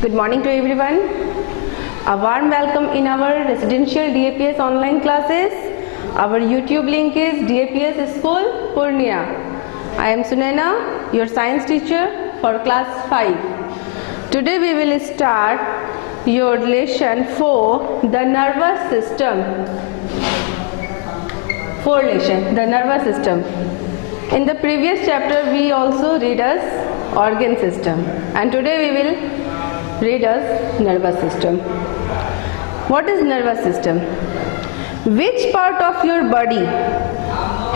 Good morning to everyone. A warm welcome in our residential DAPS online classes. Our YouTube link is DAPS School, Purnia. I am Sunaina, your science teacher for class 5. Today we will start your lesson 4, the nervous system. 4 lesson, the nervous system. In the previous chapter we also read as organ system, and today we will read as nervous system. What is nervous system? Which part of your body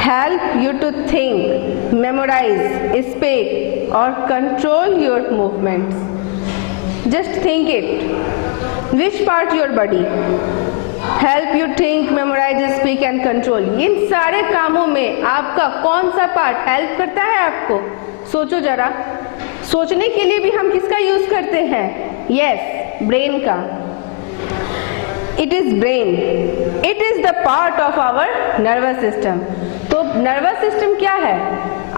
help you to think, memorize, speak or control your movements? Just think it. Which part your body help you think, memorize, speak and control? इन सारे कामों में आपका कौन सा part help करता है आपको? सोचो जरा. सोचने के लिए भी हम किसका यूज करते हैं? यस, ब्रेन का. It is brain. It is the part of our nervous system. तो नर्वस सिस्टम क्या है?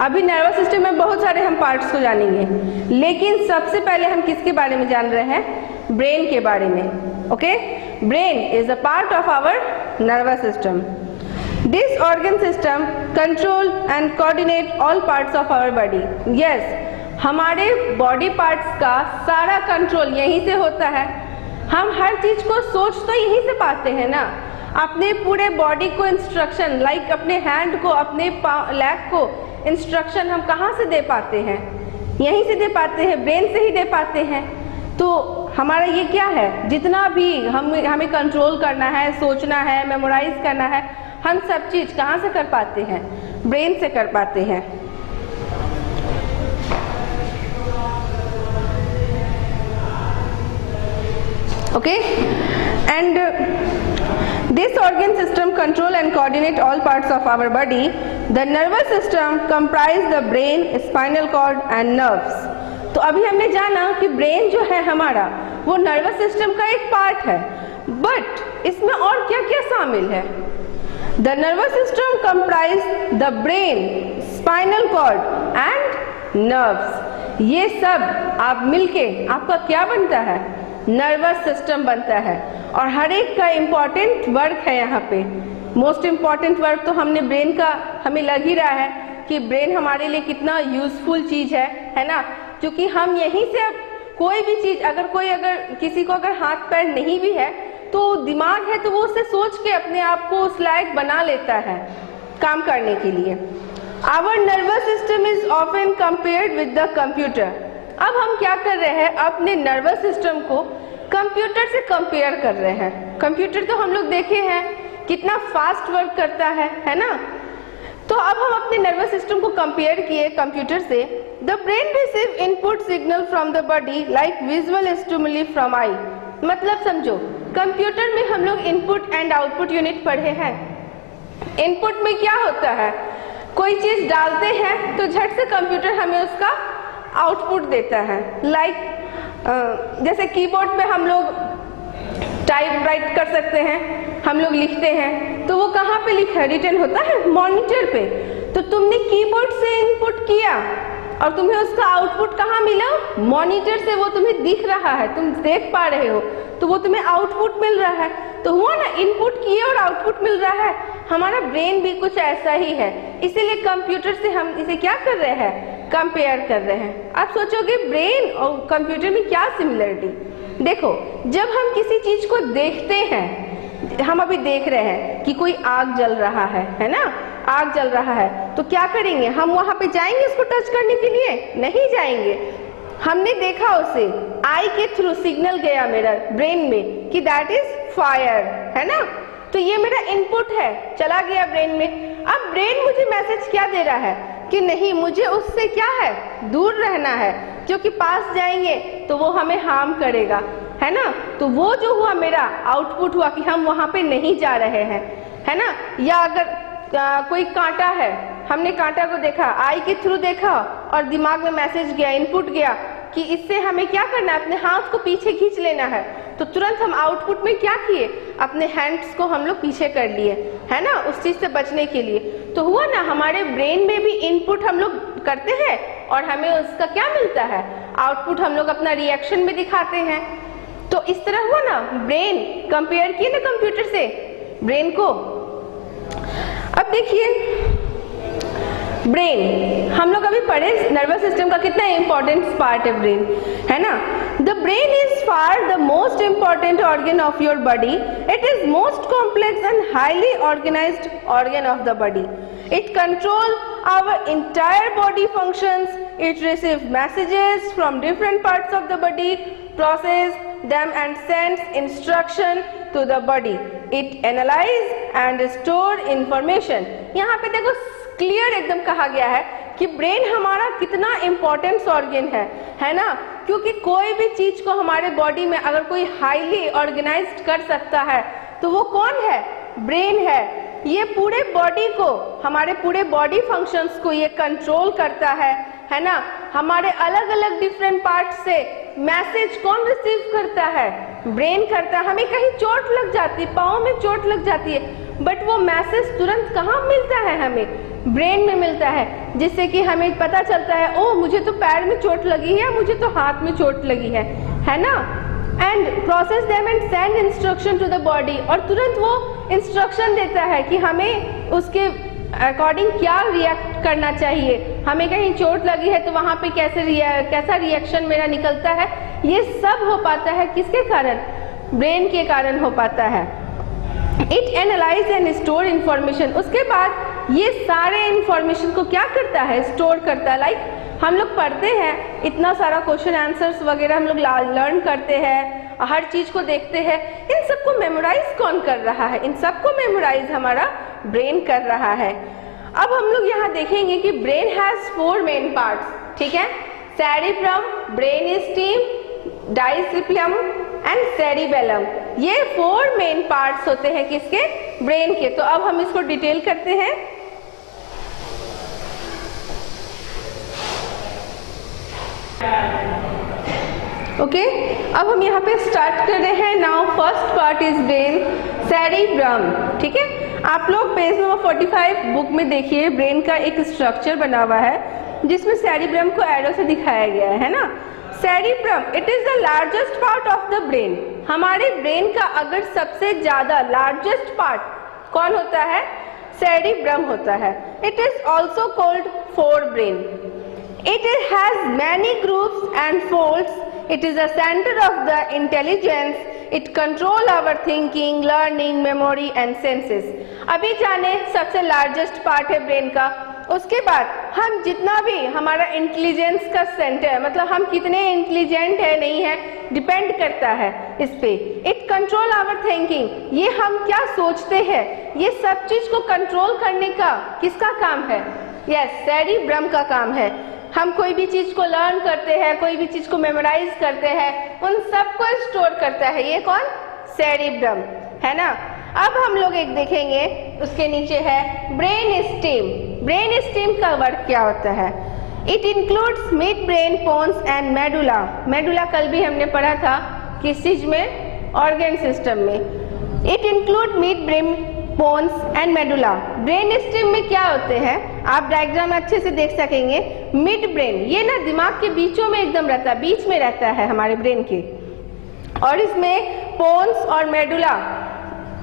अभी नर्वस सिस्टम में बहुत सारे हम पार्ट्स को जानेंगे, लेकिन सबसे पहले हम किसके बारे में जान रहे हैं? ब्रेन के बारे में. Okay, brain is a part of our nervous system. This organ system control and coordinate all parts of our body. Yes, हमारे बॉडी पार्ट्स का सारा कंट्रोल यहीं से होता है. हम हर चीज को सोच तो यहीं से पाते हैं ना. अपने पूरे बॉडी को इंस्ट्रक्शन, लाइक अपने हैंड को, अपने लेग को इंस्ट्रक्शन हम कहाँ से दे पाते हैं? यहीं से दे पाते हैं, ब्रेन से ही दे पाते हैं. तो हमारा ये क्या है? जितना भी हमें कंट्रोल करना है, सोचना है, मेमोराइज करना है, हम सब चीज कहाँ से कर पाते हैं? ब्रेन से कर पाते हैं. Okay, and this organ system control and coordinate all parts of our body. The nervous system comprise the brain, spinal cord and nerves. तो अभी हमने जाना कि ब्रेन जो है हमारा वो नर्वस सिस्टम का एक पार्ट है, बट इसमें और क्या क्या शामिल है? The nervous system comprise the brain, spinal cord and nerves. ये सब आप मिलके आपका क्या बनता है? नर्वस सिस्टम बनता है. और हर एक का इम्पॉर्टेंट वर्क है यहाँ पे. मोस्ट इम्पॉर्टेंट वर्क तो हमने ब्रेन का हमें लग ही रहा है कि ब्रेन हमारे लिए कितना यूजफुल चीज है ना. क्योंकि हम यहीं से अब कोई भी चीज, अगर किसी को अगर हाथ पैर नहीं भी है तो दिमाग है, तो वो उससे सोच के अपने आप को उस लायक बना लेता है काम करने के लिए. Our nervous system is often compared with the computer. अब हम क्या कर रहे हैं? अपने नर्वस सिस्टम को कंप्यूटर से कंपेयर कर रहे हैं. कंप्यूटर तो हम लोग देखे हैं कितना फास्ट वर्क करता है ना. तो अब हम अपने नर्वस सिस्टम को कंपेयर किए कंप्यूटर से. The brain receive input signal from the body like visual stimuli from I. मतलब समझो, कंप्यूटर में हम लोग इनपुट एंड आउटपुट यूनिट पढ़े हैं. इनपुट में क्या होता है? कोई चीज डालते हैं तो झट से कंप्यूटर हमें उसका आउटपुट देता है. लाइक जैसे कीबोर्ड पे हम लोग टाइप राइट कर सकते हैं, हम लोग लिखते हैं, तो वो कहाँ पे लिखा रिटन होता है? मॉनिटर पे. तो तुमने कीबोर्ड से इनपुट किया और तुम्हें उसका आउटपुट कहाँ मिला? मॉनिटर से. वो तुम्हें दिख रहा है, तुम देख पा रहे हो, तो वो तुम्हें आउटपुट मिल रहा है. तो हुआ ना, इनपुट किए और आउटपुट मिल रहा है. हमारा ब्रेन भी कुछ ऐसा ही है. इसीलिए कंप्यूटर से हम इसे क्या कर रहे हैं? कंपेयर कर रहे हैं. आप सोचोगे ब्रेन और कंप्यूटर में क्या सिमिलरिटी? देखो, जब हम किसी चीज को देखते हैं, हम अभी देख रहे हैं कि कोई आग जल रहा है ना, आग जल रहा है, तो क्या करेंगे? हम वहां पे जाएंगे उसको टच करने के लिए? नहीं जाएंगे. हमने देखा उसे, आई के थ्रू सिग्नल गया मेरा ब्रेन में कि दैट इज फायर, है ना. तो ये मेरा इनपुट है, चला गया ब्रेन में. अब ब्रेन मुझे मैसेज क्या दे रहा है कि नहीं, मुझे उससे क्या है? दूर रहना है, क्योंकि पास जाएंगे तो वो हमें हार्म करेगा, है ना. तो वो जो हुआ मेरा आउटपुट हुआ कि हम वहां पे नहीं जा रहे हैं, है ना. या अगर कोई कांटा है, हमने कांटा को देखा, आई के थ्रू देखा और दिमाग में मैसेज गया, इनपुट गया कि इससे हमें क्या करना है? अपने हाथ को पीछे खींच लेना है. तो तुरंत हम आउटपुट में क्या किए? अपने हैंड्स को हम लोग पीछे कर लिए, है ना, उस चीज से बचने के लिए. तो हुआ ना, हमारे ब्रेन में भी इनपुट हम लोग करते हैं और हमें उसका क्या मिलता है? आउटपुट हम लोग अपना रिएक्शन में दिखाते हैं। तो इस तरह हुआ ना, ब्रेन कंपेयर किए ना कंप्यूटर से ब्रेन को। अब देखिए ब्रेन, हम लोग अभी पढ़े नर्वस सिस्टम का कितना इंपॉर्टेंट पार्ट है ब्रेन, है ना। The brain is far the most important organ of your body. It is most complex and highly organised organ of the body. It control our entire body functions. It receive messages from different parts of the body, process them and sends instruction to the body. It analyze and store information. यहाँ पे देखो clear एकदम कहा गया है कि brain हमारा कितना इंपॉर्टेंट ऑर्गन है ना, क्योंकि कोई भी चीज को हमारे बॉडी में अगर कोई हाईली ऑर्गेनाइज्ड कर सकता है तो वो कौन है? ब्रेन है। ये पूरे बॉडी को, हमारे पूरे बॉडी फंक्शंस को ये कंट्रोल करता है ना। हमारे अलग अलग डिफरेंट पार्ट से मैसेज कौन रिसीव करता है? ब्रेन करता है। हमें कहीं चोट लग जाती है, पाँव में चोट लग जाती है, बट वो मैसेज तुरंत कहाँ मिलता है? हमें ब्रेन में मिलता है, जिससे कि हमें पता चलता है ओ मुझे तो पैर में चोट लगी है, मुझे तो हाथ में चोट लगी है ना। And process them and send instruction to the body, और तुरंत वो इंस्ट्रक्शन देता है कि हमें उसके अकॉर्डिंग क्या रिएक्ट करना चाहिए। हमें कहीं चोट लगी है तो वहाँ पे कैसा रिएक्शन मेरा निकलता है, ये सब हो पाता है किसके कारण? ब्रेन के कारण हो पाता है। It analyse and store information. उसके बाद ये सारे इंफॉर्मेशन को क्या करता है? स्टोर करता है। लाइक हम लोग पढ़ते हैं, इतना सारा क्वेश्चन आंसर्स वगैरह हम लोग लर्न करते हैं, हर चीज को देखते हैं, इन सबको मेमोराइज कौन कर रहा है? इन सबको मेमोराइज हमारा ब्रेन कर रहा है। अब हम लोग यहाँ देखेंगे कि ब्रेन हैज 4 मेन पार्ट्स, ठीक है। Cerebrum, brain stem, diencephalon and cerebellum, ये 4 मेन पार्ट्स होते हैं किसके? ब्रेन के। तो अब हम इसको डिटेल करते हैं। ओके, अब हम यहाँ पे स्टार्ट कर रहे हैं। Now first part is brain, cerebrum, ठीक है। आप लोग पेज नंबर 45 बुक में देखिए, ब्रेन का एक स्ट्रक्चर बना हुआ है जिसमें सेरिब्रम को एरो से दिखाया गया है ना। Cerebrum, it is the largest part of the brain. हमारे ब्रेन का अगर सबसे ज्यादा लार्जेस्ट पार्ट कौन होता है? सेरिब्रम होता है। It is also called forebrain. It has many groups and folds. It is a center of the intelligence. It control our thinking, learning, memory and senses. अभी जाने सबसे लार्जेस्ट पार्ट है brain का। उसके बाद हम जितना भी हमारा इंटेलिजेंस का सेंटर, मतलब हम कितने इंटेलिजेंट है नहीं है, डिपेंड करता है इस पे। इट कंट्रोल आवर थिंकिंग, ये हम क्या सोचते हैं, ये सब चीज को कंट्रोल करने का किसका काम है? यस, सेरिब्रम का काम है। हम कोई भी चीज को लर्न करते हैं, कोई भी चीज को मेमोराइज करते हैं, उन सबको स्टोर करता है ये कौन? सेरिब्रम, है ना। अब हम लोग एक देखेंगे, उसके नीचे है ब्रेन स्टेम। ब्रेन स्टेम का वर्क क्या होता है? It includes midbrain, pons and medulla. Medulla कल भी हमने पढ़ा था, किस चीज में? ऑर्गन सिस्टम में। It include midbrain, pons and medulla. Brain stem में क्या होते हैं आप डायग्राम अच्छे से देख सकेंगे। मिड ब्रेन, ये ना दिमाग के बीचों में एकदम रहता है, बीच में रहता है हमारे ब्रेन के, और इसमें पोन्स और मेडुला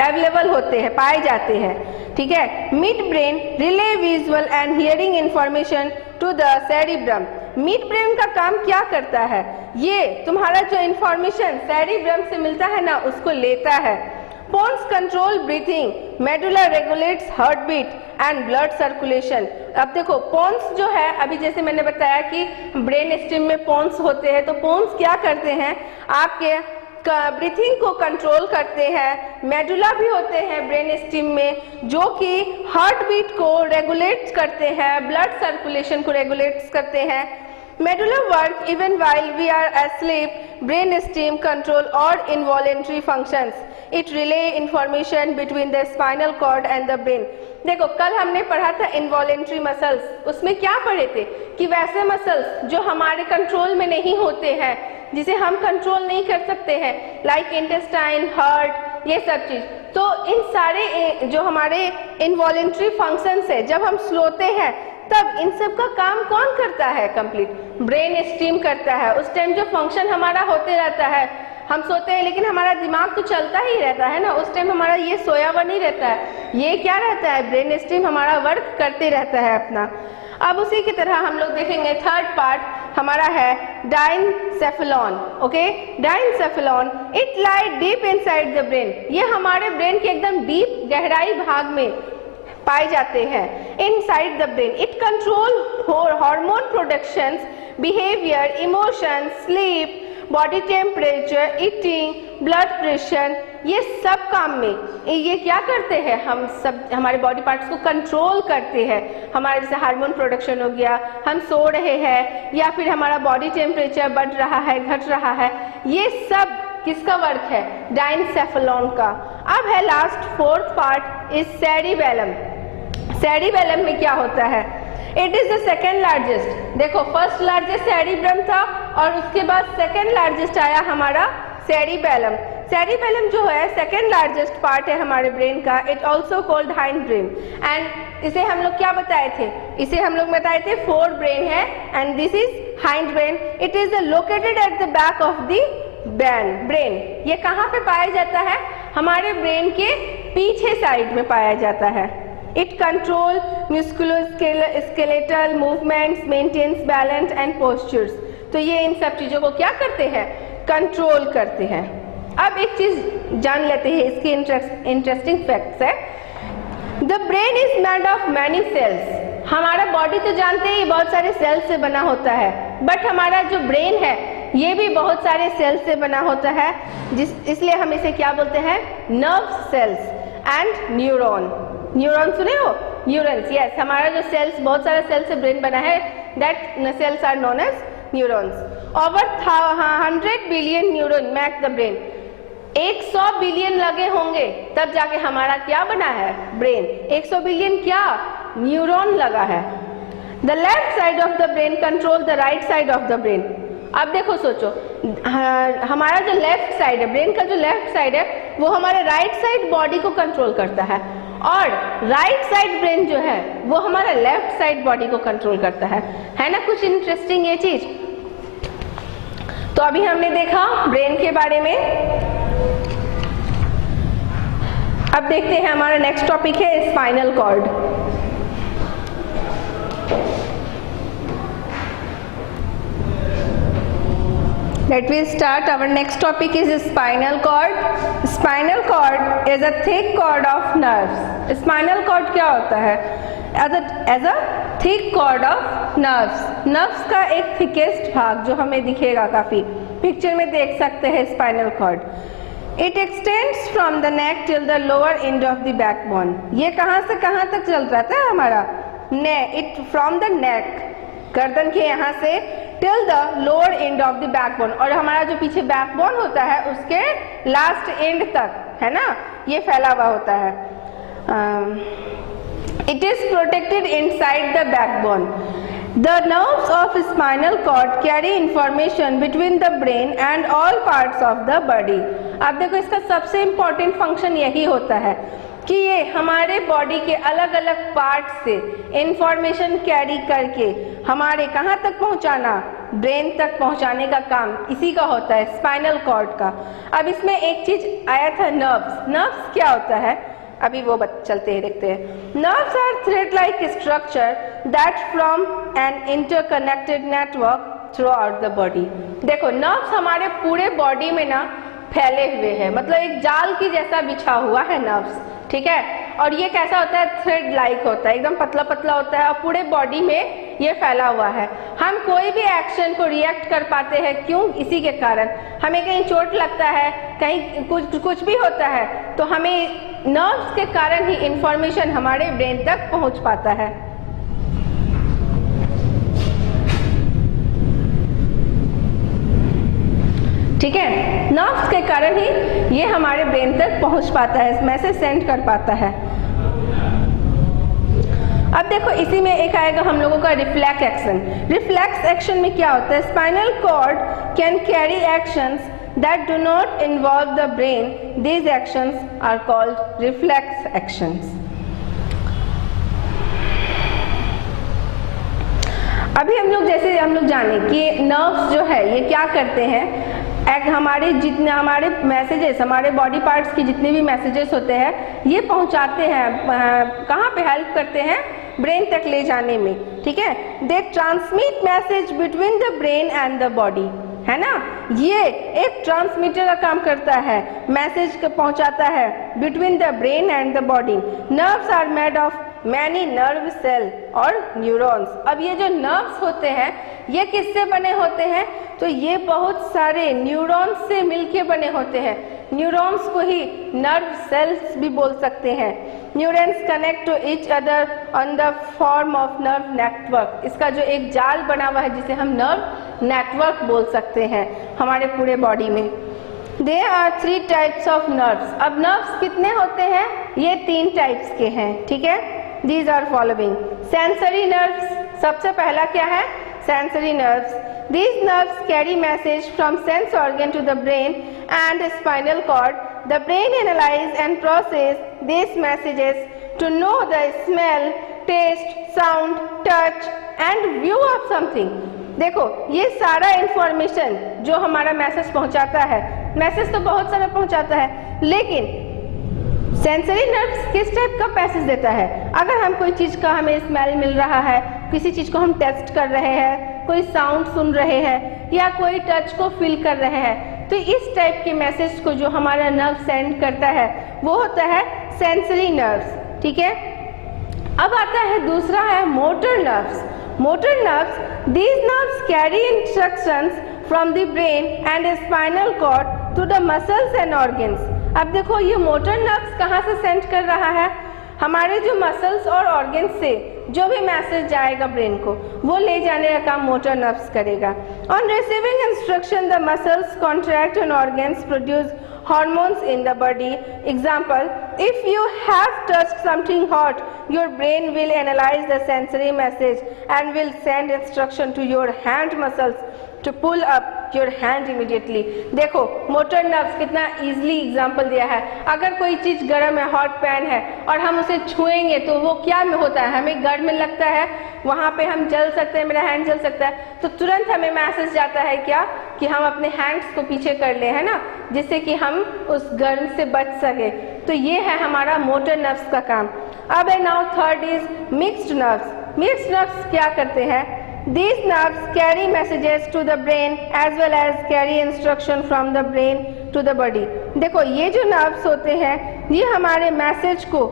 अवेलेबल होते हैं, पाए जाते हैं, ठीक है। Midbrain relay visual and hearing information to the cerebrum. Midbrain का काम क्या करता है? ये तुम्हारा जो इंफॉर्मेशन सेरिब्रम से मिलता है ना, उसको लेता है। Pons control breathing, medulla regulates heartbeat and blood circulation. अब देखो पोन्स जो है, अभी जैसे मैंने बताया कि ब्रेन स्टेम में पोन्स होते हैं, तो पोन्स क्या करते हैं? आपके ब्रीथिंग को कंट्रोल करते हैं। मेडुला भी होते हैं ब्रेन स्टेम में, जो कि हार्ट बीट को रेगुलेट करते हैं, ब्लड सर्कुलेशन को रेगुलेट करते हैं। Medulla work even while we are asleep. Brain stem control all involuntary functions. It relay information between the spinal cord and the brain. देखो कल हमने पढ़ा था इनवॉलेंट्री मसल्स, उसमें क्या पढ़े थे कि वैसे मसल्स जो हमारे कंट्रोल में नहीं होते हैं, जिसे हम कंट्रोल नहीं कर सकते हैं, लाइक इंटेस्टाइन, हार्ट, ये सब चीज। तो इन सारे जो हमारे इनवॉलेंट्री फंक्शंस है, जब हम सोते हैं तब इन सब का काम कौन करता है कंप्लीट? ब्रेन स्ट्रीम करता है। उस टाइम जो फंक्शन हमारा होते रहता है, हम सोते हैं लेकिन हमारा दिमाग तो चलता ही रहता है ना, उस टाइम हमारा ये सोया हुआ नहीं रहता है, ये क्या रहता है, ब्रेन स्ट्रीम हमारा वर्क करते रहता है अपना। अब उसी की तरह हम लोग देखेंगे थर्ड पार्ट हमारा है diencephalon. Okay, diencephalon it lie deep inside the brain. ये हमारे ब्रेन के एकदम डीप गहराई भाग में पाए जाते हैं। Inside the brain it control hormone productions, behaviour, emotion, sleep, body temperature, eating, blood pressure, ये सब काम में ये क्या करते हैं, हम सब हमारे बॉडी पार्ट्स को कंट्रोल करते हैं। हमारे जैसे हार्मोन प्रोडक्शन हो गया, हम सो रहे हैं या फिर हमारा बॉडी टेम्परेचर बढ़ रहा है, घट रहा है, ये सब किसका वर्क है? डाइनसेफेलॉन का। अब है last fourth part is cerebellum. Cerebellum में क्या होता है? It is the second largest. देखो फर्स्ट लार्जेस्ट सेरिब्रम था और उसके बाद सेकेंड लार्जेस्ट आया हमारा सेरिबेलम। सेरिबेलम जो है सेकेंड लार्जेस्ट पार्ट है हमारे ब्रेन का। It also called hind brain and इसे हम लोग क्या बताए थे? इसे हम लोग बताए थे फोर ब्रेन है and this is hind brain. It is located at the back of the brain. ये कहाँ पे पाया जाता है? हमारे ब्रेन के पीछे साइड में पाया जाता है। It control musculoskeletal movements, maintains balance and postures। तो ये इन सब चीजों को क्या करते हैं? कंट्रोल करते हैं। अब एक चीज जान लेते हैं, इसके इंटरेस्टिंग फैक्ट्स है। The brain is made of many cells. हमारा बॉडी तो जानते हैं बहुत सारे सेल्स से बना होता है, बट हमारा जो ब्रेन है ये भी बहुत सारे सेल्स से बना होता है, इसलिए हम इसे क्या बोलते हैं? Nerve cells and neuron. Neuron सुने हो? न्यूरॉन्स, यस, हमारा जो सेल्स, बहुत सारे सेल्स से ब्रेन बना है, that cells are known as neurons. Over 100 billion neuron make the brain. 100 billion लगे होंगे तब जाके हमारा क्या बना है? ब्रेन। 100 बिलियन क्या? न्यूरॉन लगा है। The left side of the brain control the right side of the brain. अब देखो सोचो, हमारा जो लेफ्ट साइड है, ब्रेन का जो लेफ्ट साइड है, वो हमारे राइट साइड बॉडी को कंट्रोल करता है और राइट साइड ब्रेन जो है वो हमारा लेफ्ट साइड बॉडी को कंट्रोल करता है ना? कुछ इंटरेस्टिंग ये चीज। तो अभी हमने देखा ब्रेन के बारे में। अब देखते हैं हमारा नेक्स्ट टॉपिक है spinal cord. Let me start. Our next topic is spinal cord. Spinal cord is a thick cord of nerves. Spinal cord क्या होता है? As a thick cord of nerves. Nerves का एक thickest भाग जो हमें दिखेगा, काफी पिक्चर में देख सकते हैं spinal cord. It extends from the neck till the lower end of the backbone. ये कहाँ से कहाँ तक चल जाता है हमारा? It from the neck, गर्दन के यहाँ से till the lower end of the backbone, और हमारा जो पीछे बैकबोन होता है उसके लास्ट एंड तक, है ना, ये फैला हुआ होता है। It is protected inside the backbone. The nerves of spinal cord carry information between the brain and all parts of the body. अब देखो इसका सबसे इंपॉर्टेंट फंक्शन यही होता है कि ये हमारे बॉडी के अलग अलग पार्ट से इंफॉर्मेशन कैरी करके हमारे कहाँ तक पहुँचाना? ब्रेन तक पहुँचाने का काम इसी का होता है, स्पाइनल कॉर्ड का। अब इसमें एक चीज आया था नर्व्स। नर्व्स क्या होता है अभी वो चलते हैं, देखते हैं। Nerves are thread like structure that from an interconnected network throughout the body. देखो नर्व्स हमारे पूरे बॉडी में ना फैले हुए हैं, मतलब एक जाल की जैसा बिछा हुआ है नर्व्स, ठीक है। और ये कैसा होता है? थ्रेड लाइक होता है, एकदम पतला पतला होता है और पूरे बॉडी में ये फैला हुआ है। हम कोई भी एक्शन को रिएक्ट कर पाते हैं, क्यों? इसी के कारण। हमें कहीं चोट लगता है, कहीं कुछ भी होता है, तो हमें नर्व्स के कारण ही इंफॉर्मेशन हमारे ब्रेन तक पहुंच पाता है। ठीक है, नर्व्स के कारण ही ये हमारे ब्रेन तक पहुंच पाता है, मैसेज सेंड कर पाता है। अब देखो इसी में एक आएगा हम लोगों का रिफ्लेक्स एक्शन। रिफ्लेक्स एक्शन में क्या होता है? Spinal cord can carry actions that do not involve the brain, these actions are called reflex actions. अभी हम लोग जैसे हम लोग जाने कि नर्व्स जो है ये क्या करते हैं, हमारे जितने हमारे मैसेजेस, हमारे बॉडी पार्ट्स की जितने भी मैसेजेस होते हैं ये पहुंचाते हैं, कहाँ पे हेल्प करते हैं, ब्रेन तक ले जाने में, ठीक है। They transmit message between the brain and the body, है ना, ये एक ट्रांसमीटर का काम करता है, मैसेज पहुंचाता है between the brain and the body. Nerves are made of many nerve cell और न्यूरॉन्स। अब ये जो नर्व्स होते हैं ये किससे बने होते हैं, तो ये बहुत सारे न्यूरॉन्स से मिलके बने होते हैं। न्यूरॉन्स को ही नर्व सेल्स भी बोल सकते हैं। Neurons connect to each other on the form of nerve network. इसका जो एक जाल बना हुआ है जिसे हम नर्व नेटवर्क बोल सकते हैं हमारे पूरे बॉडी में। There are 3 types of nerves। अब नर्व्स कितने होते हैं, ये 3 टाइप्स के हैं, ठीक है। These are following। Sensory nerves, सबसे पहला क्या है, sensory nerves. These nerves carry message from sense organ to the brain and spinal cord. The brain analyze and process these messages to know the smell, taste, sound, touch and view of something। देखो ये सारा information जो हमारा message पहुंचाता है, message तो बहुत सारा पहुंचाता है, लेकिन सेंसरी नर्व्स किस टाइप का मैसेज देता है। अगर हम कोई चीज़ का हमें स्मेल मिल रहा है, किसी चीज़ को हम टेस्ट कर रहे हैं, कोई साउंड सुन रहे हैं या कोई टच को फील कर रहे हैं, तो इस टाइप के मैसेज को जो हमारा नर्व सेंड करता है वो होता है सेंसरी नर्व्स, ठीक है। अब आता है दूसरा है motor nerves. Motor nerves, these nerves carry instructions from the brain and spinal cord to the muscles and organs। अब देखो ये मोटर नर्व्स कहाँ से सेंड कर रहा है, हमारे जो मसल्स और ऑर्गन्स से जो भी मैसेज जाएगा ब्रेन को वो ले जाने का काम मोटर नर्व्स करेगा। On receiving instruction the muscles contract and organs produce hormones in the body। Example, if you have touched something hot, your brain will analyze the sensory message and will send instruction to your hand muscles to pull up your hand immediately। देखो motor nerves कितना easily example दिया है। अगर कोई चीज़ गर्म है, hot pan है और हम उसे छुएंगे तो वो क्या में होता है, हमें गर्म में लगता है, वहाँ पे हम जल सकते हैं, मेरा हैंड जल सकता है, तो तुरंत हमें मैसेज जाता है क्या कि हम अपने हैंड्स को पीछे कर ले, है ना, जिससे कि हम उस गर्म से बच सके। तो ये है हमारा मोटर नर्व्स का काम। अब है now third is mixed nerves. Mixed nerves क्या करते हैं, These nerves carry messages to the brain as well as carry instruction from the brain to the body। देखो ये जो nerves होते हैं ये हमारे मैसेज को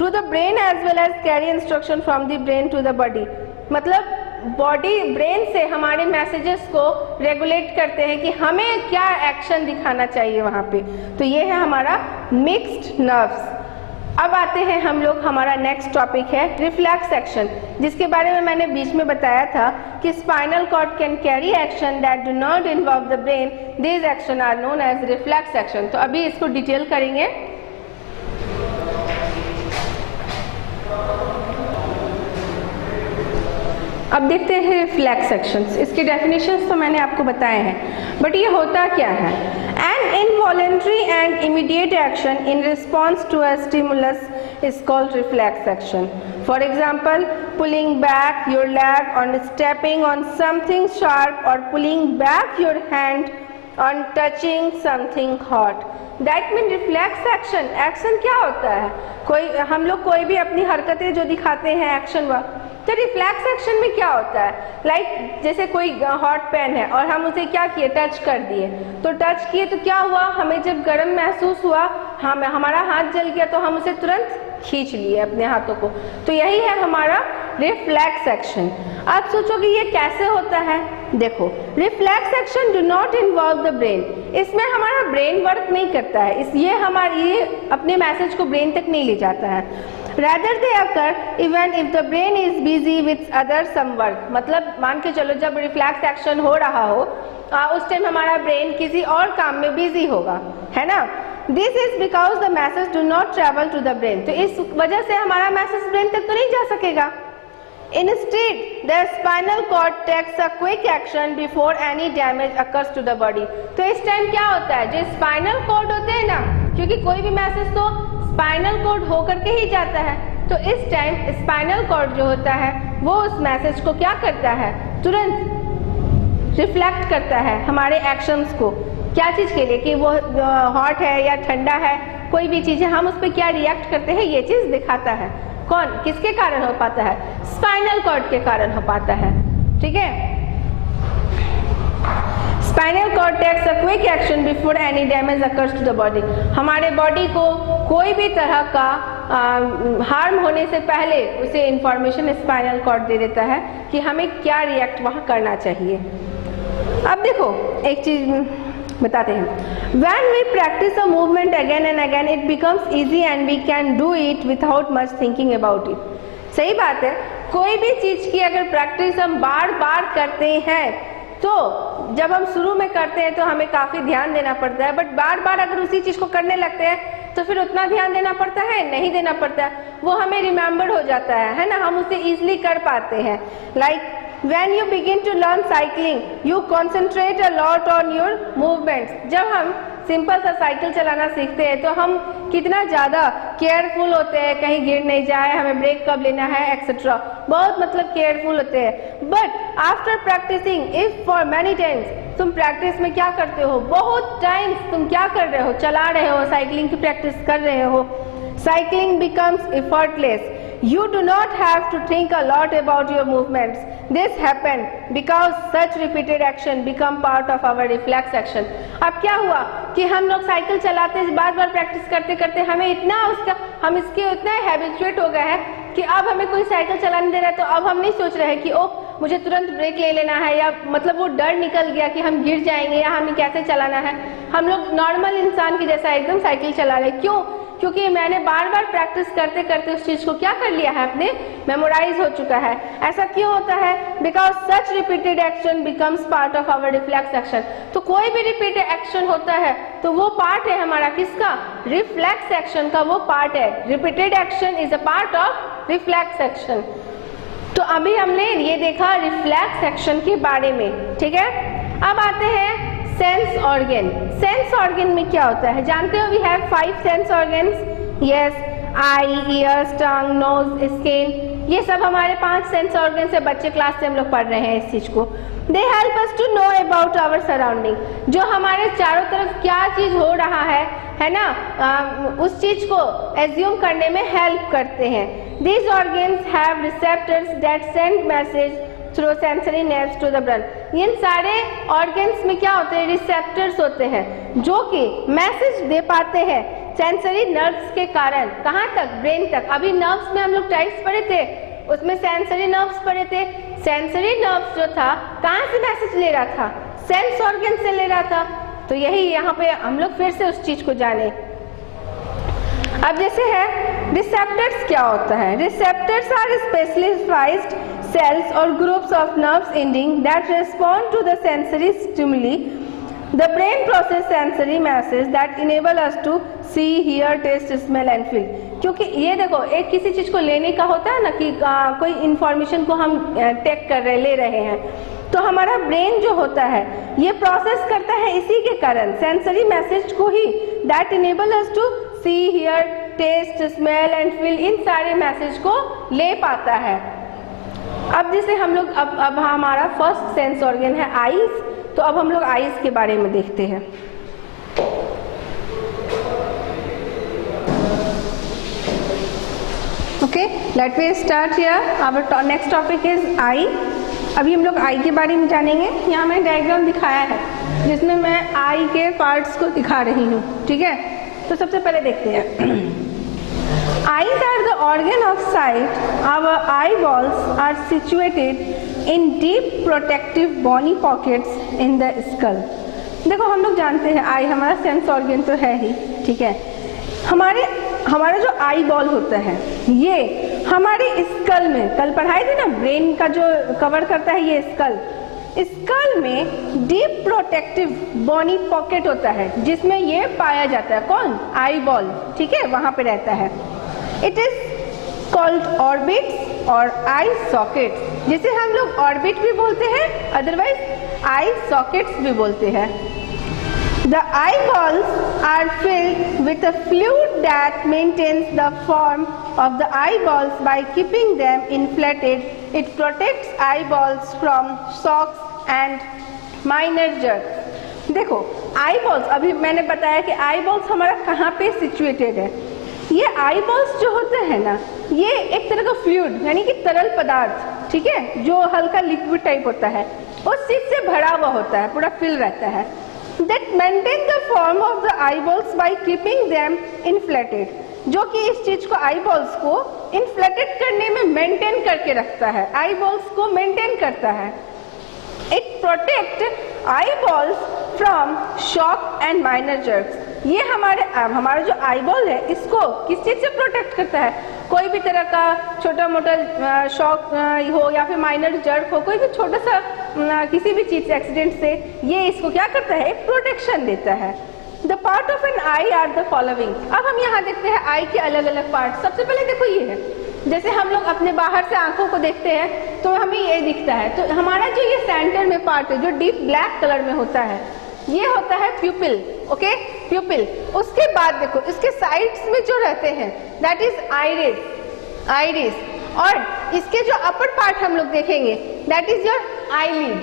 to the brain as well as carry instruction from the brain to the body, मतलब body brain से हमारे मैसेजेस को रेगुलेट करते हैं कि हमें क्या एक्शन दिखाना चाहिए वहाँ पे। तो ये है हमारा मिक्स्ड नर्व्स। अब आते हैं हम लोग, हमारा नेक्स्ट टॉपिक है रिफ्लेक्स एक्शन, जिसके बारे में मैंने बीच में बताया था कि spinal cord can carry action that do not involve the brain. This action are known as reflex action. तो अभी इसको डिटेल करेंगे। अब देखते हैं रिफ्लेक्स एक्शंस। इसके डेफिनेशंस तो मैंने आपको बताए हैं, बट ये होता क्या है। An involuntary and immediate action in response to a stimulus is called reflex action। For example, pulling back your leg on stepping on something sharp or pulling back your hand on touching something hot। That means reflex action। Action क्या होता है, कोई हम लोग कोई भी अपनी हरकतें जो दिखाते हैं एक्शन व, तो रिफ्लेक्स एक्शन में क्या होता है, लाइक जैसे कोई हॉट पैन है और हम उसे क्या किए, टच कर दिए, तो टच किए तो क्या हुआ, हमें जब गर्म महसूस हुआ, हमारा हाथ जल गया तो हम उसे तुरंत खींच लिए अपने हाथों को। तो यही है हमारा रिफ्लेक्स एक्शन। आप सोचोगे ये कैसे होता है, देखो reflex action do not involve the brain. इसमें हमारा ब्रेन वर्क नहीं करता है, ये अपने मैसेज को ब्रेन तक नहीं ले जाता है। Rather they occur even if the brain is busy with other some work। मतलब मान के चलो जब रिफ्लेक्स एक्शन हो रहा हो उस टाइम हमारा ब्रेन किसी और काम में बिजी होगा, है ना। This is because the message do not travel to the brain। तो इस वजह से हमारा मैसेज ब्रेन तक तो नहीं जा सकेगा। Instead, the spinal cord takes a quick action before any damage occurs to the body। तो इस टाइम क्या होता है, जो स्पाइनल कॉर्ड होते हैं ना, क्योंकि कोई भी मैसेज तो स्पाइनल कॉर्ड होकर के ही जाता है, तो इस टाइम स्पाइनल कॉर्ड जो होता है वो उस मैसेज को क्या करता है, तुरंत रिफ्लेक्ट करता है हमारे एक्शंस को। क्या चीज़ के लिए, कि वो हॉट है या ठंडा है, कोई भी चीज़ है, हम उस पर क्या रिएक्ट करते हैं ये चीज़ दिखाता है। कौन, किसके कारण हो पाता है, स्पाइनल कॉर्ड के कारण हो पाता है। ठीक है, spinal cord takes a quick action before any damage occurs to the body. हमारे बॉडी को कोई भी तरह का हार्म होने से पहले उसे इंफॉर्मेशन स्पाइनल कॉर्ड दे देता है कि हमें क्या रिएक्ट वहाँ करना चाहिए। अब देखो एक चीज बताते हैं, when we practice a movement again and again it becomes easy and we can do it without much thinking about it। सही बात है, कोई भी चीज की अगर प्रैक्टिस हम बार बार करते हैं तो जब हम शुरू में करते हैं तो हमें काफी ध्यान देना पड़ता है, बट बार बार अगर उसी चीज को करने लगते हैं तो फिर उतना ध्यान देना पड़ता है, नहीं देना पड़ता, वो हमें रिमेम्बर हो जाता है ना, हम उसे इजीली कर पाते हैं। Like when you begin to learn cycling you concentrate a lot on your movements। जब हम सिंपल सा साइकिल चलाना सीखते हैं तो हम कितना ज़्यादा केयरफुल होते हैं, कहीं गिर नहीं जाए, हमें ब्रेक कब लेना है एक्सेट्रा, बहुत मतलब केयरफुल होते हैं। But after practising if for many times, तुम प्रैक्टिस में क्या करते हो, बहुत टाइम्स तुम क्या कर रहे हो, चला रहे हो, साइकिलिंग की प्रैक्टिस कर रहे हो, cycling becomes effortless. You do not have to think a lot about your movements. This happened because such repeated action become part of our reflex action। अब क्या हुआ कि हम लोग साइकिल चलाते बार बार प्रैक्टिस करते करते हमें इतना हम इसके उतना हैबिचुएट हो गए हैं कि अब हमें कोई साइकिल चलाने दे रहा है तो अब हम नहीं सोच रहे हैं कि ओह मुझे तुरंत ब्रेक ले लेना है, या मतलब वो डर निकल गया कि हम गिर जाएंगे या हमें कैसे चलाना है। हम लोग नॉर्मल इंसान की जैसा एकदम साइकिल चला रहे। क्यों? क्योंकि मैंने बार बार प्रैक्टिस करते करते उस चीज़ को क्या कर लिया है, अपने मेमोराइज हो चुका है। ऐसा क्यों होता है? Because such repeated action becomes part of our reflex action. तो कोई भी रिपीटेड एक्शन होता है तो वो पार्ट है हमारा किसका, रिफ्लेक्स एक्शन का वो पार्ट है। Repeated action is a part of reflex action. तो अभी हमने ये देखा रिफ्लेक्स एक्शन के बारे में, ठीक है। अब आते हैं सेंस ऑर्गन। सेंस ऑर्गन में क्या होता है जानते हो? We have 5 sense organs. Yes, eye, ears, tongue, nose, skin, ये सब हमारे 5 सेंस ऑर्गन्स है। बच्चे क्लास से हम लोग पढ़ रहे हैं इस चीज को। They help us to know about our surrounding. जो हमारे चारों तरफ क्या चीज हो रहा है ना, उस चीज को एज्यूम करने में हेल्प करते हैं। These organs have receptors that send message through sensory nerves to the brain। इन सारे ऑर्गन्स में क्या होते हैं, रिसेप्टर्स होते हैं जो कि मैसेज दे पाते हैं सेंसरी नर्व्स के कारण। कहाँ तक? ब्रेन तक। अभी नर्व्स में हम लोग टाइप्स पढ़े थे, उसमें सेंसरी नर्व्स पढ़े थे। सेंसरी नर्व्स जो था कहाँ से मैसेज ले रहा था? सेंस ऑर्गन से ले रहा था। तो यही यहाँ पे हम लोग फिर से उस चीज को जाने। अब जैसे है रिसेप्टर्स क्या होता है? Receptors are specialised cells or groups of nerves ending that respond to the sensory stimuli। The brain process sensory messages that enable us to see, hear, taste, smell and feel। क्योंकि ये देखो एक किसी चीज को लेने का होता है ना कि कोई इंफॉर्मेशन को हम टेक कर रहे ले रहे हैं, तो हमारा ब्रेन जो होता है ये प्रोसेस करता है इसी के कारण सेंसरी मैसेज को ही, that enable us to see, hear, taste, smell and feel, इन सारे मैसेज को ले पाता है। अब जैसे हम लोग अब हमारा फर्स्ट सेंस ऑर्गन है आईज, तो अब हम लोग आईज के बारे में देखते हैं। Okay, let we start here. Our next topic is eye. अभी हम लोग आई के बारे में जानेंगे। यहाँ मैंने डायग्राम दिखाया है जिसमें मैं आई के पार्ट्स को दिखा रही हूँ, ठीक है। तो सबसे पहले देखते हैं Eyes are the organ of sight। Our eyeballs are situated in deep protective bony pockets in the skull। देखो हम लोग जानते हैं आई हमारा सेंस ऑर्गन तो है ही, ठीक है। हमारा जो आई बॉल होता है ये हमारे स्कल में, कल पढ़ाई थी ना, ब्रेन का जो कवर करता है ये स्कल में डीप प्रोटेक्टिव बॉनी पॉकेट होता है जिसमें ये पाया जाता है। कौन? आई बॉल, ठीक है, वहां पे रहता है। इट इज कॉल्ड ऑर्बिट्स और आई सॉकेट्स, जिसे हम लोग ऑर्बिट भी बोलते हैं, अदरवाइज आई सॉकेट्स भी बोलते हैं। The eyeballs are filled with a fluid that maintains the form of the eyeballs by keeping them inflated. It protects eyeballs from shocks and minor jerks. देखो eyeballs, अभी मैंने बताया कि eyeballs हमारा कहाँ पे situated है. ये eyeballs जो होते हैं ना, ये एक तरह का fluid यानी कि तरल पदार्थ, ठीक है, जो हल्का liquid टाइप होता है, उस चीज से भरा हुआ होता है, पूरा फिल रहता है. That maintain the form of the eyeballs by keeping them inflated. जो कि इस चीज को eyeballs को inflated करने में maintain करके रखता है, eyeballs को maintain करता है. It protect eyeballs from shock and minor jerks. ये हमारा जो eyeball है, इसको किस चीज से प्रोटेक्ट करता है? कोई भी तरह का छोटा मोटा शॉक हो या फिर माइनर जर्क हो, कोई भी छोटा सा किसी भी चीज से, एक्सीडेंट से, ये इसको क्या करता है? प्रोटेक्शन देता है. The part of an eye are the following. अब हम यहाँ देखते हैं आई के अलग अलग पार्ट. सबसे पहले देखो ये है, जैसे हम लोग अपने बाहर से आंखों को देखते हैं तो हमें ये दिखता है. तो हमारा जो ये सेंटर में पार्ट है, जो डीप ब्लैक कलर में होता है, ये होता है प्यूपिल. ओके, प्यूपिल. उसके बाद देखो इसके साइड्स में जो रहते हैं, दैट इज आइरिस. आइरिस. और इसके जो अपर पार्ट हम लोग देखेंगे, that is your eyelid.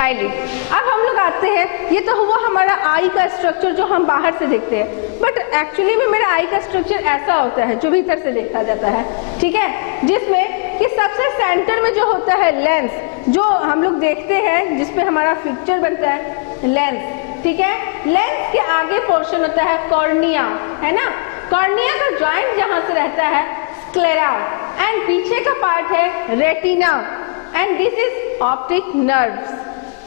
Eyelid. अब हम लोग आते हैं, ये तो हुआ हमारा आई का स्ट्रक्चर जो हम बाहर से देखते हैं, बट एक्चुअली में मेरा आई का स्ट्रक्चर ऐसा होता है जो भीतर से देखा जाता है, ठीक है, जिसमें कि सबसे सेंटर में जो होता है लेंस, जो हम लोग देखते हैं, जिसपे हमारा पिक्चर बनता है, लेंस, ठीक है. लेंस के आगे पोर्शन होता है कॉर्निया, है ना. कॉर्निया का जॉइंट जहां से रहता है स्क्लेरा, एंड पीछे का पार्ट है retina, and this is optic nerves.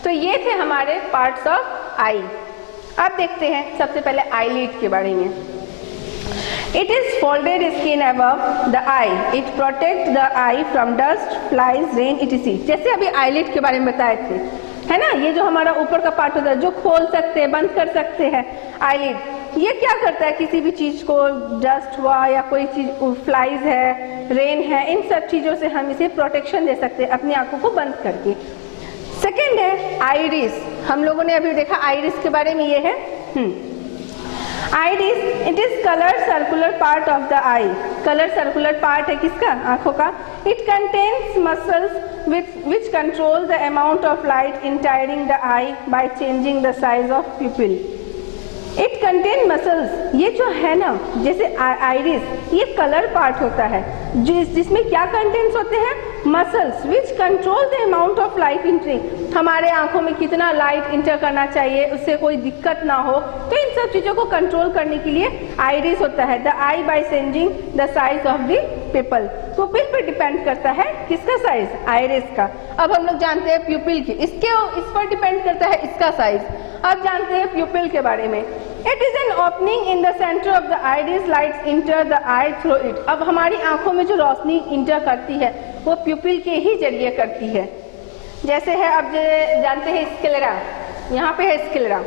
तो ये थे हमारे पार्ट्स ऑफ आई. अब देखते हैं सबसे पहले आईलिड के बारे में. It is folded skin above the eye. It protect the eye from dust, flies, rain, etc. जैसे अभी आईलिड के बारे में बताए थे, है ना, ये जो हमारा ऊपर का पार्ट होता है, जो खोल सकते हैं, बंद कर सकते हैं, आईलिड. ये क्या करता है? किसी भी चीज को, डस्ट हुआ या कोई चीज, फ्लाइज है, रेन है, इन सब चीजों से हम इसे प्रोटेक्शन दे सकते हैं अपनी आंखों को बंद करके. सेकेंड है आइरिस. हम लोगों ने अभी देखा आइरिस के बारे में, ये है iris. It is colour circular part of the I. Colour circular part है किसका? आंखों का. It contains muscles which control the amount of light entering the eye by changing the size of pupil. It contain muscles. ये जो है ना, जैसे iris, ये कलर पार्ट होता है, जिसमें क्या कंटेंट्स होते हैं? Muscles which control the amount of light entering. हमारे आंखों में कितना लाइट इंटर करना चाहिए, उससे कोई दिक्कत ना हो, तो इन सब चीजों को कंट्रोल करने के लिए आइरिस होता है. The I by changing the size of the people. Pupil पे डिपेंड करता है किसका साइज? आइरिस का. अब हम लोग जानते हैं प्यूपिल की, इस पर डिपेंड करता है इसका साइज. अब जानते हैं प्यूपिल के बारे में. It is an opening in the centre of the iris, lights enter the I through it. अब हमारी आंखों में जो रोशनी इंटर करती है वो प्यूपिल के ही जरिए करती है. जैसे है, अब जानते हैं स्क्लेरा, यहाँ पे है sclera.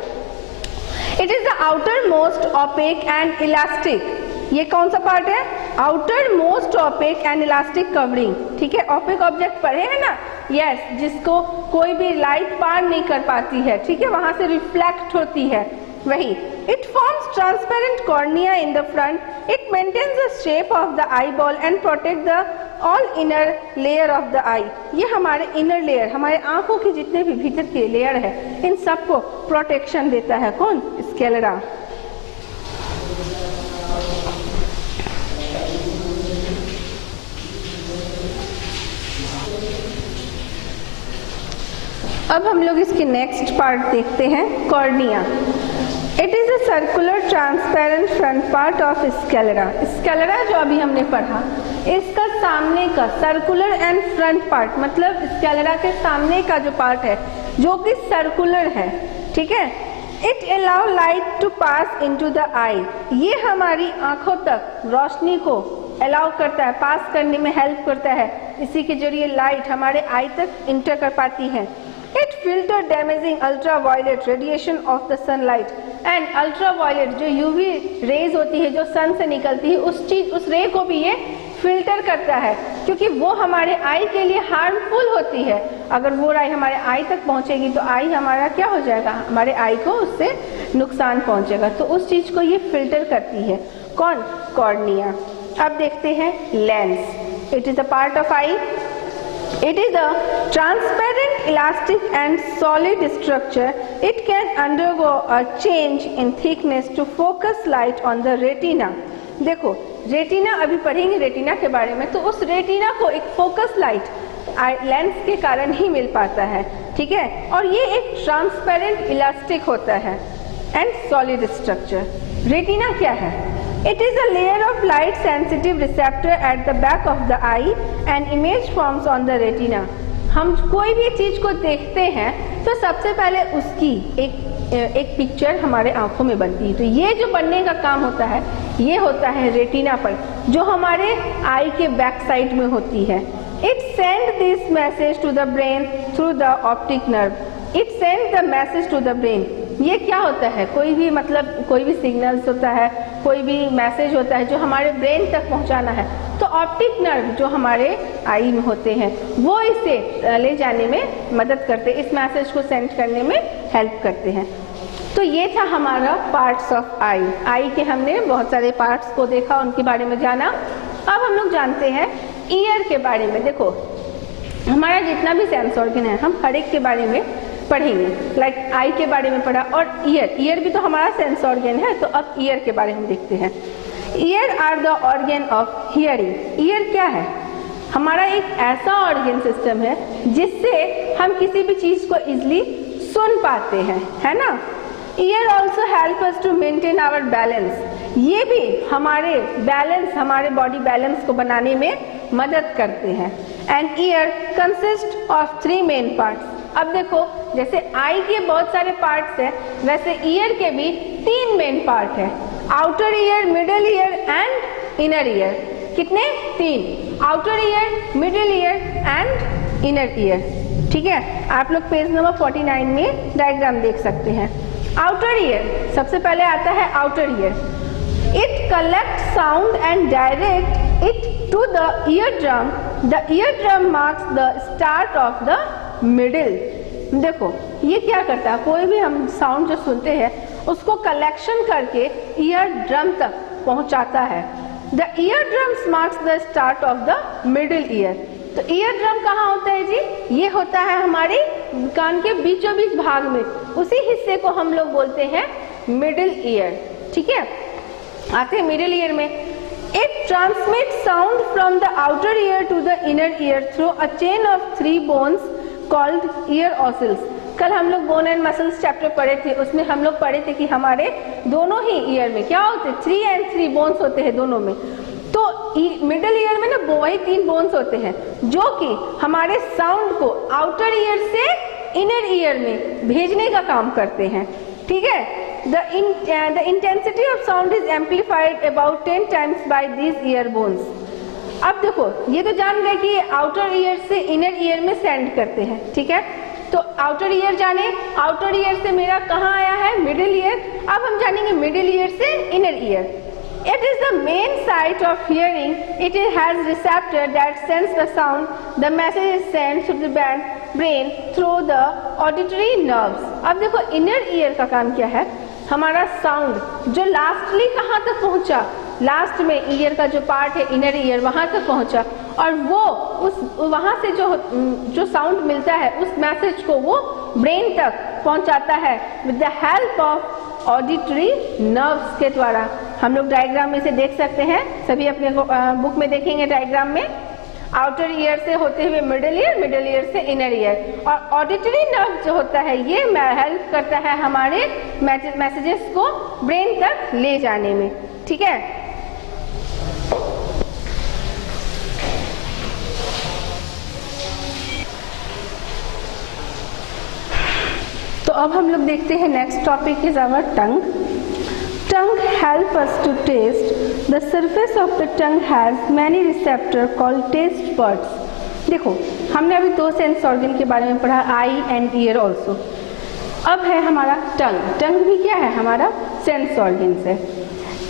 It is the outer most opaque and elastic. ये कौन सा पार्ट है? Outer most opaque and elastic covering. ठीक है, ओपेक ऑब्जेक्ट पढ़े हैं ना, यस, जिसको कोई भी लाइट पार नहीं कर पाती है, ठीक है, वहां से रिफ्लेक्ट होती है, वही. It forms transparent cornea in the front. It maintains the shape of the eye ball and protect the all inner layer of the eye. ये हमारे इनर लेयर, हमारे आंखों के जितने भी भीतर के लेयर है, इन सबको प्रोटेक्शन देता है. कौन? स्क्लेरा. अब हम लोग इसकी नेक्स्ट पार्ट देखते हैं, cornea. It is a circular transparent front part of sclera. Sclera जो अभी हमने पढ़ा, इसका सामने का सर्कुलर एंड फ्रंट पार्ट, मतलब स्क्लेरा के सामने का जो पार्ट है जो कि सर्कुलर है, ठीक है. It allow light to pass into the eye. ये हमारी आंखों तक रोशनी को अलाउ करता है, पास करने में हेल्प करता है. इसी के जरिए लाइट हमारे आई तक इंटर कर पाती है. It filter damaging ultraviolet radiation of the sunlight. And ultraviolet जो UV रेज होती है, जो सन से निकलती है, उस रे को भी ये फिल्टर करता है, क्योंकि वो हमारे आई के लिए हार्मफुल होती है। अगर वो राय हमारे आई तक पहुंचेगी तो आई हमारा क्या हो जाएगा, हमारे आई को उससे नुकसान पहुंचेगा। तो उस चीज को ये फिल्टर करती है। कौन? कॉर्निया। अब देखते हैं lens. It is a part of I. It is a transparent, elastic and solid structure. It can undergo a change in thickness to focus light on the retina. देखो रेटिना अभी पढ़ेंगे retina के बारे में, तो उस रेटिना को एक फोकस लाइट लेंस के कारण ही मिल पाता है, ठीक है। और ये एक ट्रांसपेरेंट इलास्टिक होता है एंड सॉलिड स्ट्रक्चर। रेटिना क्या है? It is a layer of light sensitive receptor at the back of the eye and image forms on the retina. हम कोई भी चीज को देखते हैं तो सबसे पहले उसकी एक पिक्चर हमारे आंखों में बनती है। तो ये जो बनने का काम होता है ये होता है रेटिना पर, जो हमारे आई के बैक साइड में होती है। It sends this message to the brain through the optic nerve. It sends the message to the brain. ये क्या होता है? कोई भी मतलब कोई भी सिग्नल्स होता है, कोई भी मैसेज होता है जो हमारे ब्रेन तक पहुंचाना है, तो ऑप्टिक नर्व जो हमारे आई में होते हैं वो इसे ले जाने में मदद करते हैं, इस मैसेज को सेंड करने में हेल्प करते हैं। तो ये था हमारा पार्ट्स ऑफ आई। आई के हमने बहुत सारे पार्ट्स को देखा, उनके बारे में जाना। अब हम लोग जानते हैं ईयर के बारे में। देखो हमारा जितना भी सेंस ऑर्गन है हम हर एक के बारे में पढ़ेंगे। लाइक आई के बारे में पढ़ा, और ईयर भी तो हमारा सेंस ऑर्गन है। तो अब ईयर के बारे में देखते हैं। Ear are the organ of hearing. Ear क्या है? हमारा एक ऐसा ऑर्गन सिस्टम है जिससे हम किसी भी चीज को इजिली सुन पाते हैं, है ना। Ear also help us to maintain our balance. ये भी हमारे बैलेंस, हमारे बॉडी बैलेंस को बनाने में मदद करते हैं। And year consist of 3 main parts. अब देखो जैसे आई के बहुत सारे पार्ट्स हैं, वैसे ईयर के भी 3 मेन पार्ट है। Outer year, middle ear and inner ear. कितने? 3। Outer ear, middle ear and inner ear, ठीक है। आप लोग पेज नंबर 49 में डायग्राम देख सकते हैं। आउटर ईयर सबसे पहले आता है outer ear. It collect sound and direct it to the eardrum. The eardrum marks the start of the middle. देखो ये क्या करता है, कोई भी हम साउंड जो सुनते हैं उसको कलेक्शन करके ईयर ड्रम तक पहुंचाता है। The year drums marks the start of the middle ear. तो ईयर ड्रम कहाँ होता है जी? ये होता है हमारे कान के बीचों बीच भाग में, उसी हिस्से को हम लोग बोलते हैं मिडिल ईयर, ठीक है। आते हैं मिडिल ईयर में। It transmits sound from the outer ear to the inner ear through a chain of 3 bones called ear ossils. कल हम लोग बोन एंड मसल्स चैप्टर पढ़े थे, उसमें हम लोग पढ़े थे कि हमारे दोनों ही ईयर में क्या होते हैं, 3 and 3 बोन्स होते हैं दोनों में। तो मिडिल ईयर में ना वही 3 बोन्स होते हैं जो कि हमारे साउंड को आउटर ईयर से इनर ईयर में भेजने का काम करते हैं, ठीक है। The intensity of sound is amplified about 10 times by these ear bones. अब देखो ये तो जान गए कि आउटर ईयर से इनर ईयर में सेंड करते हैं, ठीक है। तो आउटर ईयर जाने, आउटर ईयर से मेरा कहाँ आया है, मिडिल ईयर। अब हम जानेंगे मिडिल ईयर से inner ear. It is the main site of hearing. It has receptor that sends the sound. The message is sent to the brain through the auditory nerves. अब देखो inner ear का काम क्या है, हमारा sound जो lastly कहाँ तक पहुँचा, लास्ट में ईयर का जो पार्ट है इनर ईयर वहाँ तक पहुँचा, और वो उस वहाँ से जो साउंड मिलता है उस मैसेज को वो ब्रेन तक पहुँचाता है with the help of auditory nerves के द्वारा। हम लोग डायग्राम में से देख सकते हैं, सभी अपने बुक में देखेंगे डायग्राम में। आउटर ईयर से होते हुए मिडिल ईयर, मिडिल ईयर से इनर ईयर, और ऑडिटरी नर्व जो होता है ये हेल्प करता है हमारे मैसेजेस को ब्रेन तक ले जाने में, ठीक है। तो अब हम लोग देखते हैं next topic is our tongue. Tongue help us to taste. The surface of the tongue has many receptors called taste buds. देखो हमने अभी 2 सेंस ऑर्गन के बारे में पढ़ा, आई एंड ईयर ऑल्सो। अब है हमारा टंग। टंग भी क्या है, हमारा सेंस ऑर्गन है।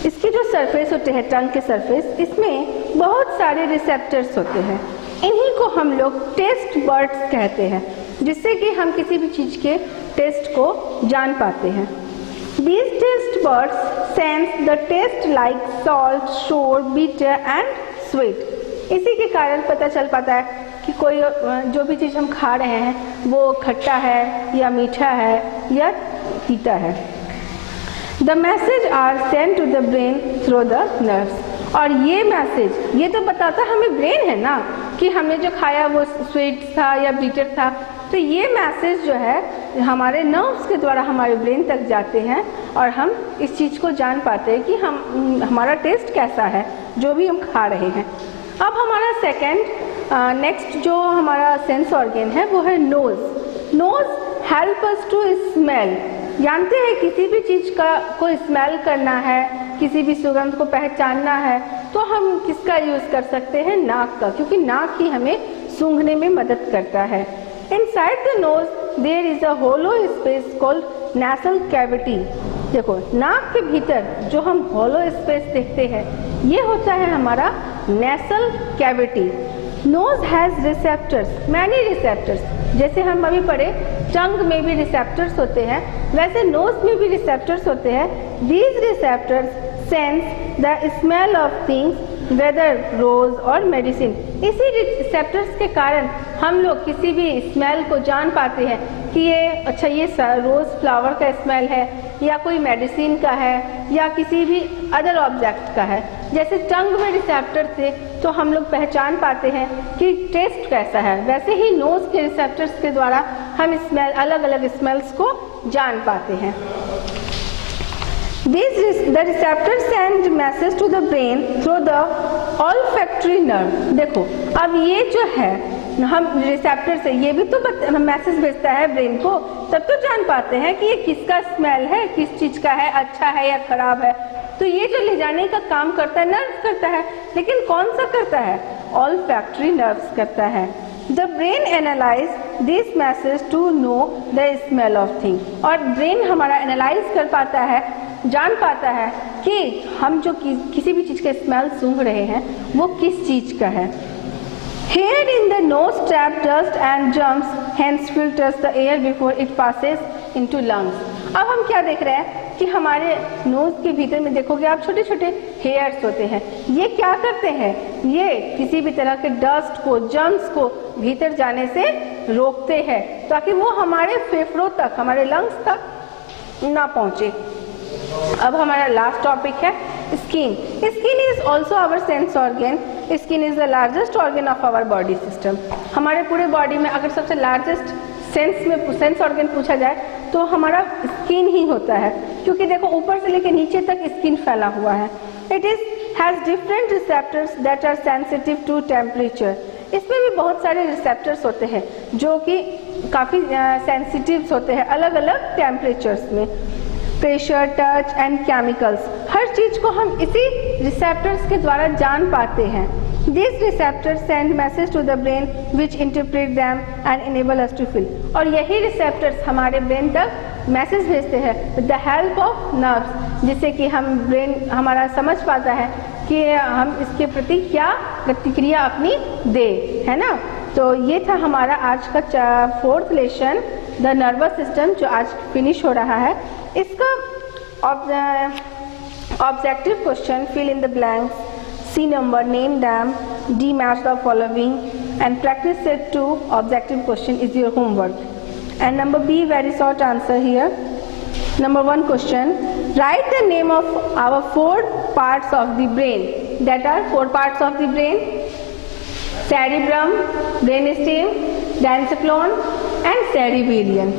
इसकी जो सरफेस होते हैं टंग के सरफेस, इसमें बहुत सारे रिसेप्टर्स होते हैं। इन्हीं को हम लोग टेस्ट बर्ड्स कहते हैं, जिससे कि हम किसी भी चीज़ के टेस्ट को जान पाते हैं। These taste buds sense the taste like salt, sour, bitter and sweet. इसी के कारण पता चल पाता है कि कोई जो भी चीज़ हम खा रहे हैं वो खट्टा है या मीठा है या तीता है। The message are sent to the brain through the nerves. और ये मैसेज ये तो बताता हमें ब्रेन है ना कि हमने जो खाया वो स्वीट था या बीटर था, तो ये मैसेज जो है हमारे नर्व्स के द्वारा हमारे ब्रेन तक जाते हैं और हम इस चीज़ को जान पाते हैं कि हमारा टेस्ट कैसा है जो भी हम खा रहे हैं। अब हमारा नेक्स्ट जो हमारा सेंस ऑर्गन है वो है nose. Nose help us to smell. जानते हैं किसी भी चीज़ को स्मेल करना है, किसी भी सुगंध को पहचानना है तो हम किसका यूज़ कर सकते हैं? नाक का, क्योंकि नाक ही हमें सूंघने में मदद करता है। Inside the nose there is a hollow space called nasal cavity. देखो नाक के भीतर जो हम hollow space देखते हैं ये होता है हमारा nasal cavity. Nose has receptors, many receptors. जैसे हम अभी पढ़े टंग में भी रिसेप्टर्स होते हैं, वैसे नोज में भी रिसेप्टर्स होते हैं। These receptors sense the smell of things, whether rose और मेडिसिन। इसी रिसेप्टर्स के कारण हम लोग किसी भी स्मेल को जान पाते हैं कि ये रोज़ फ्लावर का स्मेल है या कोई मेडिसिन का है या किसी भी अदर ऑब्जेक्ट का है। जैसे टंग में रिसेप्टर थे तो हम लोग पहचान पाते हैं कि टेस्ट कैसा है, वैसे ही नोज़ के रिसेप्टर्स के द्वारा हम अलग अलग स्मेल्स को जान पाते हैं। The receptors send message to the brain through the olfactory nerve. देखो अब ये जो है हम रिसेप्टर से ये भी तो मैसेज भेजता है ब्रेन को, तब तो जान पाते हैं कि ये किसका स्मेल है, किस चीज़ का है, अच्छा है या खराब है। तो ये जो ले जाने का काम करता है नर्व करता है, लेकिन कौन सा करता है? olfactory nerves करता है। The brain analyze this message to know the smell of thing. और ब्रेन हमारा एनालाइज कर पाता है, जान पाता है कि हम जो किसी भी चीज़ का स्मेल सूंघ रहे हैं वो किस चीज़ का है। Hair in the nose trap dust and germs, hence filters the air before it passes into lungs. अब हम क्या देख रहे हैं कि हमारे नोज के भीतर में देखोगे आप छोटे छोटे हेयर्स होते हैं। ये क्या करते हैं? ये किसी भी तरह के डस्ट को, जर्म्स को भीतर जाने से रोकते हैं ताकि वो हमारे फेफड़ों तक, हमारे लंग्स तक ना पहुँचे। अब हमारा लास्ट टॉपिक है skin. Skin is also our sense organ. Skin is the largest organ of our body system. हमारे पूरे बॉडी में अगर सबसे लार्जेस्ट सेंस ऑर्गन पूछा जाए तो हमारा स्किन ही होता है, क्योंकि देखो ऊपर से लेकर नीचे तक स्किन फैला हुआ है। It has different receptors that are sensitive to temperature. इसमें भी बहुत सारे रिसेप्टर्स होते हैं जो कि काफ़ी सेंसिटिव होते हैं अलग अलग टेम्परेचर्स में। प्रेशर, टच एंड केमिकल्स, हर चीज़ को हम इसी रिसेप्टर्स के द्वारा जान पाते हैं। These receptors send message to the brain which interpret them and enable us to feel. और यही रिसेप्टर्स हमारे ब्रेन तक मैसेज भेजते हैं with the help of nerves, जिससे कि हम ब्रेन हमारा समझ पाता है कि हम इसके प्रति क्या प्रतिक्रिया अपनी दे, है ना। तो ये था हमारा आज का 4th lesson the nervous system, जो आज फिनिश हो रहा है। इसका objective question, fill in the blanks, C number, name them, D match the following, and practice set 2 objective question is your homework. And number B, very short answer here. Number 1 question, write the name of our 4 parts of the brain. That are 4 parts of the brain: cerebrum, brainstem, dancephalon and cerebellum.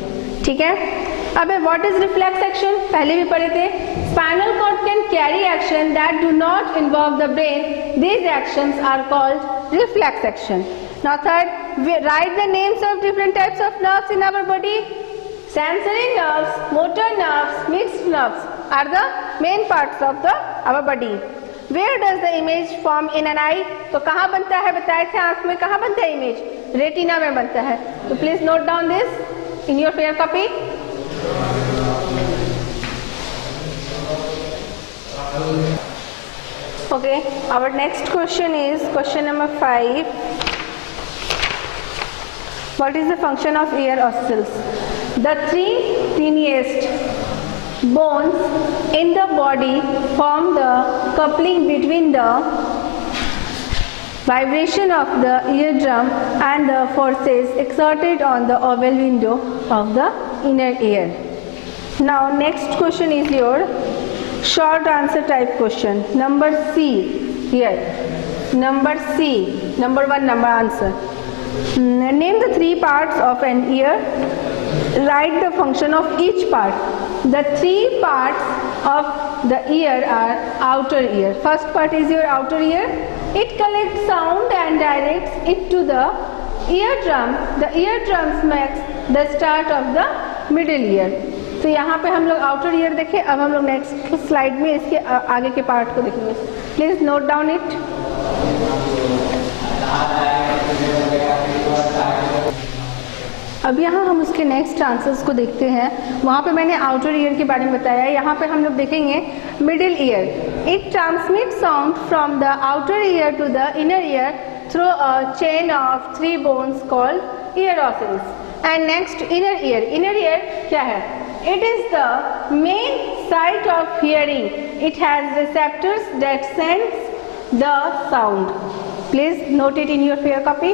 ठीक है। अब what is reflex action? पहले भी पढ़े थे। Spinal cord can carry action that do not involve the brain, these actions are called reflex action. Now third, write the names of different types of nerves in our body. Sensory nerves, motor nerves, mixed nerves are the main parts of the our body. Where does the image form in an eye? तो कहाँ बनता है? बताए थे आंख में कहाँ बनता है इमेज? रेटिना में बनता है। तो please note down this in your fair copy. Okay, our next question is question number 5. What is the function of ear ossicles? The three tiniest bones in the body form the coupling between the vibration of the eardrum and the forces exerted on the oval window of the inner ear. Now next question is your short answer type question. Number C here. Number C. Number 1 number answer. Name the 3 parts of an ear. Write the function of each part. The 3 parts of the ear are outer ear. First part is your outer ear. It collects sound and directs it to the eardrum. The eardrums makes the start of the middle ear. तो यहाँ पे हम लोग outer ear देखें. अब हम लोग next slide में इसके आगे के पार्ट को देखेंगे. Please note down it. अब यहाँ हम उसके नेक्स्ट आंसर्स को देखते हैं. वहाँ पे मैंने आउटर ईयर के बारे में बताया. यहाँ पे हम लोग देखेंगे middle ear. It transmit sound from the outer ear to the inner ear through a chain of 3 bones called ear ossicles. And next inner ear. Inner ear क्या है? It is the main site of hearing. It has receptors that sense the sound. Please note it in your fair copy.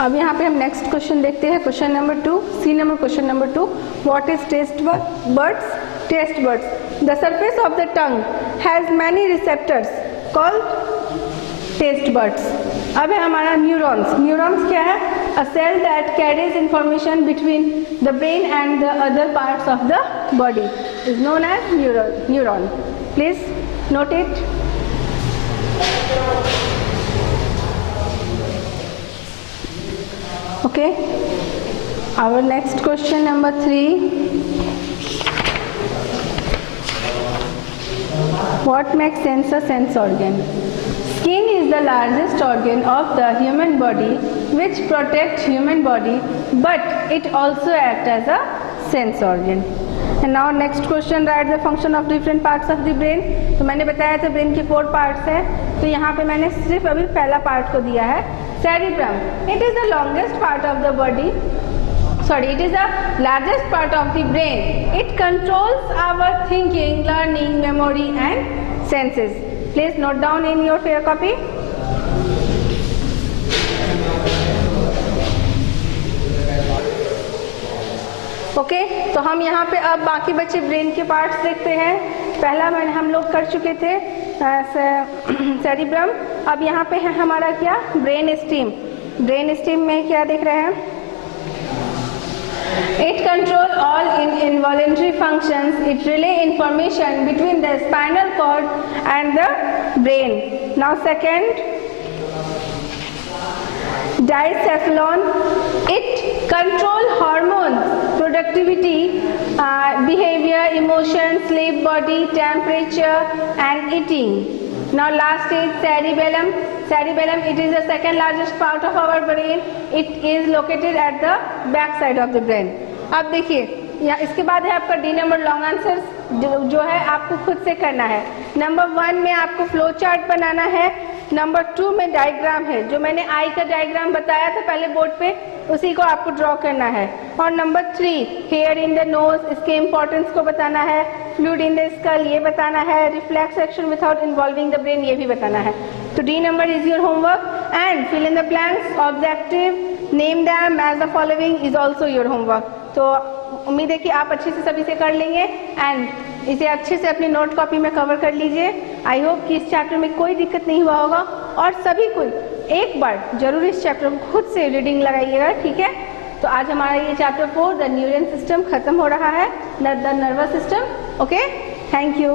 अब यहाँ पे हम next question देखते हैं. Question number 2. C number question number 2. What is taste buds? Taste buds. The surface of the tongue has many receptors called taste buds. अब है हमारा neurons. Neurons क्या है? A cell that carries information between the brain and the other parts of the body is known as neuron. Please note it. Okay, our next question number 3. What makes sense a sense organ? Skin is the largest organ of the human body which protects human body, but it also acts as a sense organ. And now next question, write the function of different parts of the brain. तो मैंने बताया था brain के 4 parts हैं. तो यहाँ पे मैंने सिर्फ अभी पहला पार्ट को दिया है, cerebrum. It is the longest part of the body. It is the largest part of the brain. It controls our thinking, learning, memory and senses. Please note down in your fair copy. Okay, तो हम यहाँ पे अब बाकी बचे brain के parts देखते हैं. पहला मैंने हम लोग कर चुके थे सेरिब्रम. अब यहाँ पे है हमारा क्या? Brain steam. ब्रेन स्टीम में क्या देख रहे हैं? It controls all involuntary functions. It relays information between the spinal cord and the brain. Now second, diencephalon. It controls hormones, productivity, behavior, emotion, sleep, body, temperature and eating. Now last is cerebellum. Cerebellum, it is the second largest part of our brain. It is located at the back side of the brain. अब देखिए, यहाँ इसके बाद है आपका D number long answer जो है आपको खुद से करना है. नंबर 1 में आपको फ्लो चार्ट बनाना है. नंबर 2 में डायग्राम है, जो मैंने आई का डायग्राम बताया था पहले बोर्ड पे, उसी को आपको ड्रॉ करना है. और number 3 here in the nose, इसके इंपॉर्टेंस को बताना है. फ्लूइड इन द स्कल, ये बताना है. Reflex action without involving the brain, ये भी बताना है. तो D number is your homework and fill in the blanks. Objective name them as the following is also your homework. तो उम्मीद है कि आप अच्छे से सभी से कर लेंगे एंड इसे अच्छे से अपनी नोट कॉपी में कवर कर लीजिए. आई होप कि इस चैप्टर में कोई दिक्कत नहीं हुआ होगा और सभी को एक बार जरूर इस चैप्टर को खुद से रीडिंग लगाइएगा. ठीक है, तो आज हमारा ये चैप्टर 4 द न्यूरल सिस्टम खत्म हो रहा है, the nervous system. Okay, thank you.